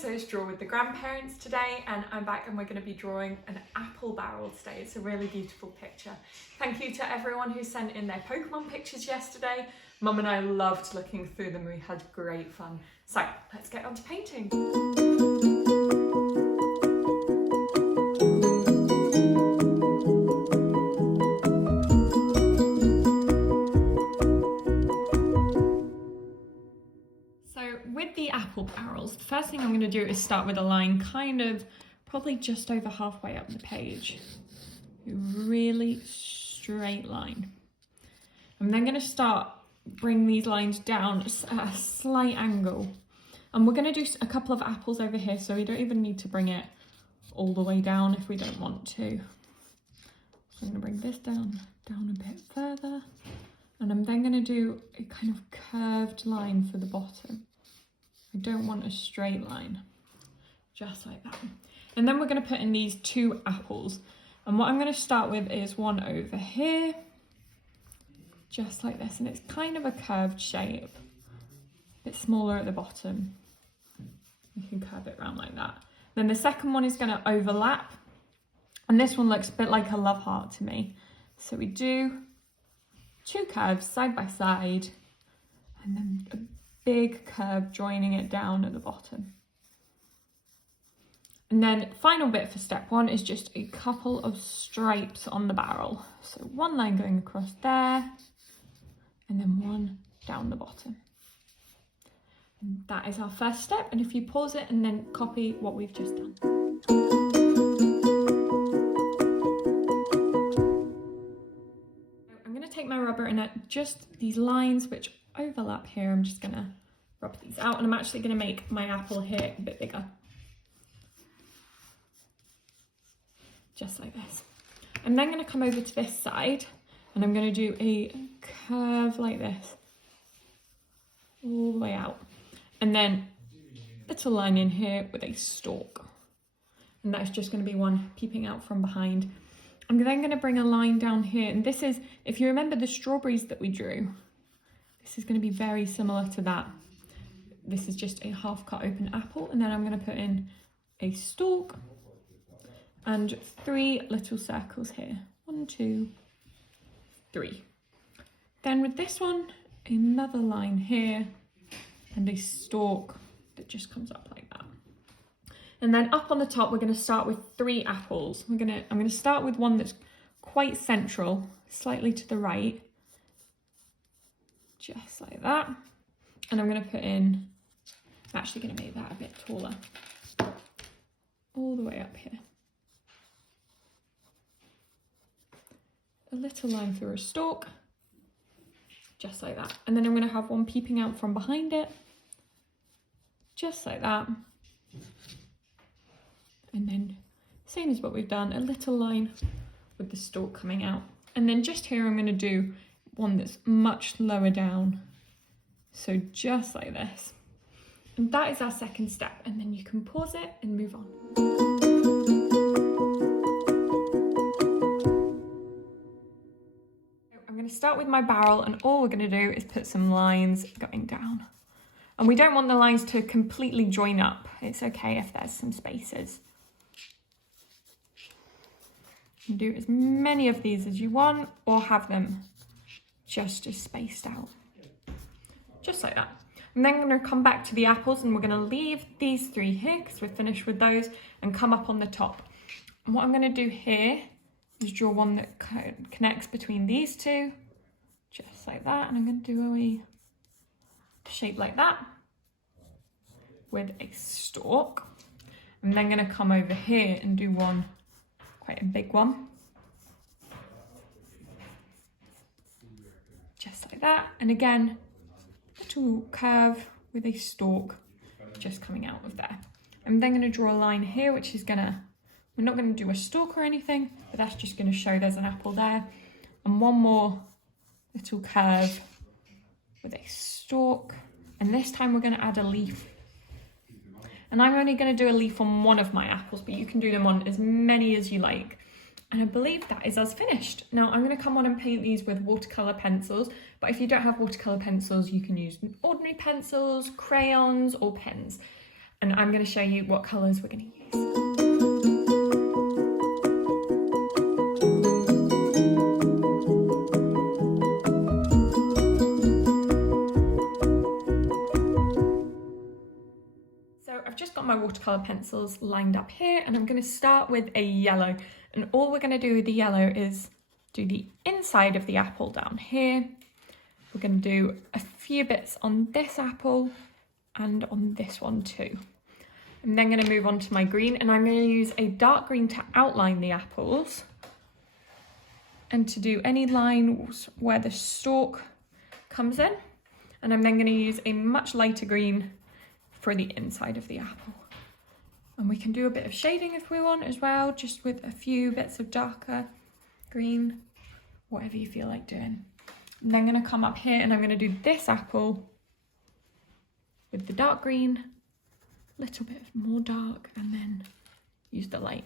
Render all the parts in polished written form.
so it's Draw with the Grandparents today, and I'm back and we're going to be drawing an apple barrel today. It's a really beautiful picture. Thank you to everyone who sent in their Pokemon pictures yesterday. Mum and I loved looking through them, we had great fun. So let's get on to painting. With the apple barrels, the first thing I'm going to do is start with a line kind of probably just over halfway up the page. A really straight line. I'm then going to bring these lines down at a slight angle. And we're going to do a couple of apples over here, so we don't even need to bring it all the way down if we don't want to. So I'm going to bring this down a bit further. And I'm then going to do a kind of curved line for the bottom. I don't want a straight line, just like that. And then we're going to put in these two apples. And what I'm going to start with is one over here, just like this. And it's kind of a curved shape, a bit smaller at the bottom. You can curve it around like that. Then the second one is going to overlap. And this one looks a bit like a love heart to me. So we do two curves side by side, and then a big curve joining it down at the bottom. And then final bit for step one is just a couple of stripes on the barrel. So one line going across there, and then one down the bottom. And that is our first step. And if you pause it and then copy what we've just done. I'm going to take my rubber and at just these lines which overlap here, I'm just going to rub these out, and I'm actually going to make my apple here a bit bigger. Just like this. I'm then going to come over to this side and I'm going to do a curve like this all the way out, and then a little line in here with a stalk, and that's just going to be one peeping out from behind. I'm then going to bring a line down here, and this is, if you remember the strawberries that we drew, this is going to be very similar to that. This is just a half cut open apple, and then I'm going to put in a stalk and 3 little circles here. 1, 2, 3. Then with this one, another line here and a stalk that just comes up like that. And then up on the top, we're going to start with 3 apples. I'm going to start with one that's quite central, slightly to the right, just like that. And I'm going to put in, I'm actually going to make that a bit taller, all the way up here. A little line through a stalk, just like that. And then I'm going to have one peeping out from behind it, just like that. And then, same as what we've done, a little line with the stalk coming out. And then just here I'm going to do one that's much lower down. So just like this. And that is our second step. And then you can pause it and move on. I'm going to start with my barrel, and all we're going to do is put some lines going down. And we don't want the lines to completely join up. It's okay if there's some spaces. You can do as many of these as you want, or have them just as spaced out. Just like that. I'm then going to come back to the apples, and we're going to leave these 3 here because we're finished with those, and come up on the top. And what I'm going to do here is draw one that connects between these 2, just like that. And I'm going to do a wee shape like that with a stalk. I'm then going to come over here and do one, quite a big one. Just like that. And again, little curve with a stalk just coming out of there. I'm then going to draw a line here, which is we're not going to do a stalk or anything, but that's just going to show there's an apple there. And one more little curve with a stalk. And this time we're going to add a leaf. And I'm only going to do a leaf on one of my apples, but you can do them on as many as you like. And I believe that is us finished. Now I'm going to come on and paint these with watercolour pencils, but if you don't have watercolour pencils, you can use ordinary pencils, crayons or pens. and I'm going to show you what colours we're going to use. So I've just got my watercolour pencils lined up here, and I'm going to start with a yellow, and all we're going to do with the yellow is do the inside of the apple down here. We're going to do a few bits on this apple and on this one too. I'm then going to move on to my green, and I'm going to use a dark green to outline the apples and to do any lines where the stalk comes in. And I'm then going to use a much lighter green for the inside of the apple. And we can do a bit of shading if we want as well, just with a few bits of darker green, whatever you feel like doing. And then I'm going to come up here and I'm going to do this apple with the dark green, a little bit more dark, and then use the light.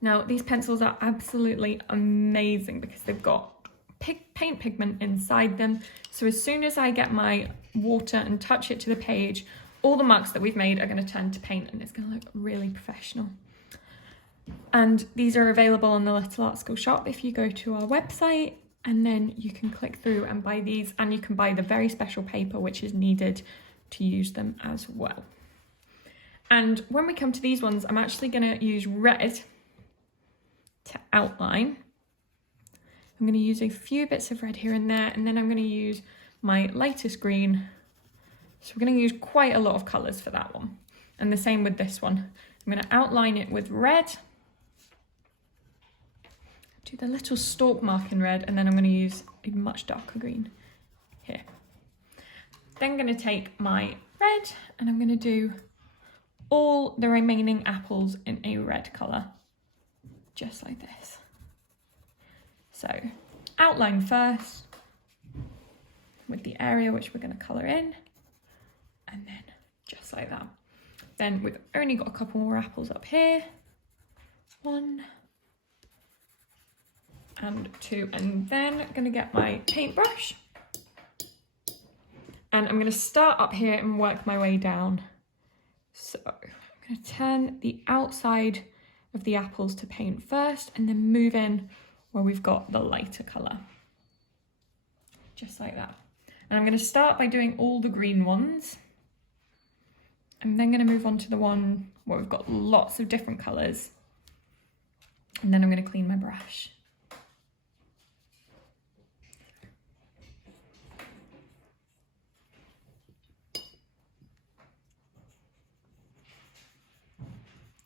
Now these pencils are absolutely amazing because they've got paint pigment inside them. So as soon as I get my water and touch it to the page, all the marks that we've made are going to turn to paint, and it's going to look really professional. And these are available on the Little Art School shop if you go to our website, and then you can click through and buy these, and you can buy the very special paper which is needed to use them as well. And when we come to these ones, I'm actually going to use red to outline. I'm going to use a few bits of red here and there, and then I'm going to use my lightest green. So we're going to use quite a lot of colours for that one. And the same with this one. I'm going to outline it with red, do the little stalk mark in red, and then I'm going to use a much darker green here. Then I'm going to take my red and I'm going to do all the remaining apples in a red colour, just like this. So outline first with the area which we're going to colour in, and then just like that. Then we've only got a couple more apples up here. 1 and 2, and then I'm going to get my paintbrush, and I'm going to start up here and work my way down. So I'm going to turn the outside of the apples to paint first, and then move in where we've got the lighter colour, just like that. And I'm going to start by doing all the green ones. I'm then going to move on to the one where we've got lots of different colours, and then I'm going to clean my brush.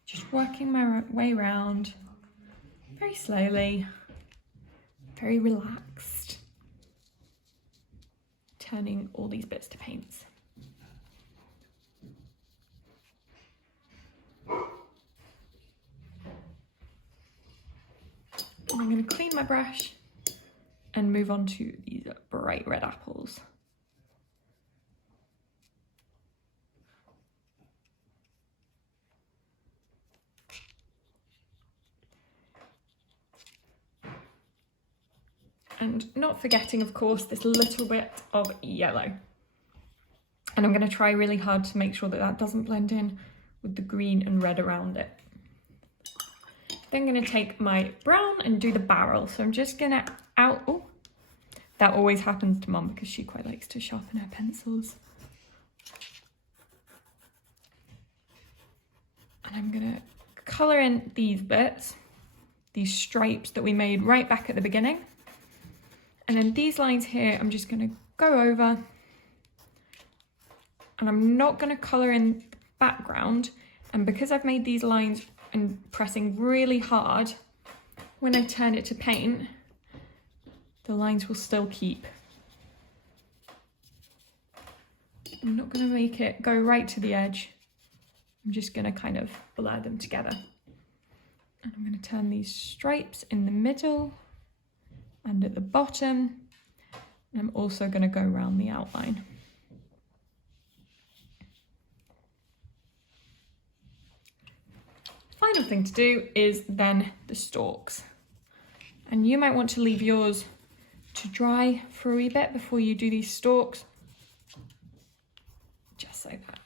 Just working my way around very slowly, very relaxed, turning all these bits to paints. And I'm going to clean my brush and move on to these bright red apples. And not forgetting, of course, this little bit of yellow. And I'm going to try really hard to make sure that that doesn't blend in with the green and red around it. Then I'm going to take my brown and do the barrel. So I'm just going to oh, that always happens to Mum because she quite likes to sharpen her pencils. And I'm going to colour in these bits, these stripes that we made right back at the beginning. And then these lines here, I'm just going to go over, and I'm not going to colour in the background. And because I've made these lines and pressing really hard, when I turn it to paint, the lines will still keep. I'm not going to make it go right to the edge. I'm just going to kind of blur them together. And I'm going to turn these stripes in the middle and at the bottom, and I'm also going to go around the outline. Final thing to do is then the stalks, and you might want to leave yours to dry for a wee bit before you do these stalks, just like that.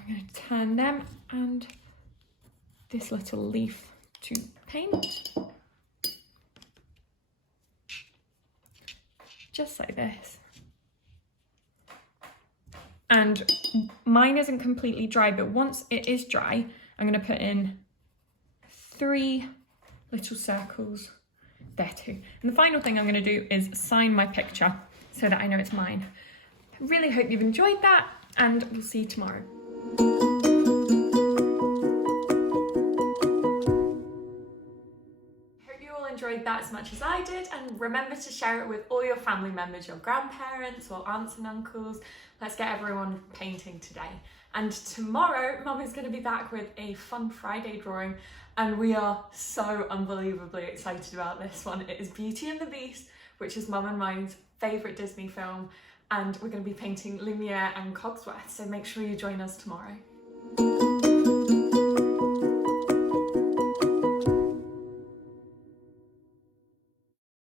I'm going to turn them and this little leaf to paint. Just like this. And mine isn't completely dry, but once it is dry, I'm going to put in 3 little circles there too. And the final thing I'm going to do is sign my picture so that I know it's mine. I really hope you've enjoyed that, and we'll see you tomorrow. Enjoyed that as much as I did, and remember to share it with all your family members, your grandparents or aunts and uncles. Let's get everyone painting today. And tomorrow Mum is going to be back with a fun Friday drawing, and we are so unbelievably excited about this one. It is Beauty and the Beast, which is Mum and mine's favourite Disney film, and we're going to be painting Lumiere and Cogsworth, so make sure you join us tomorrow.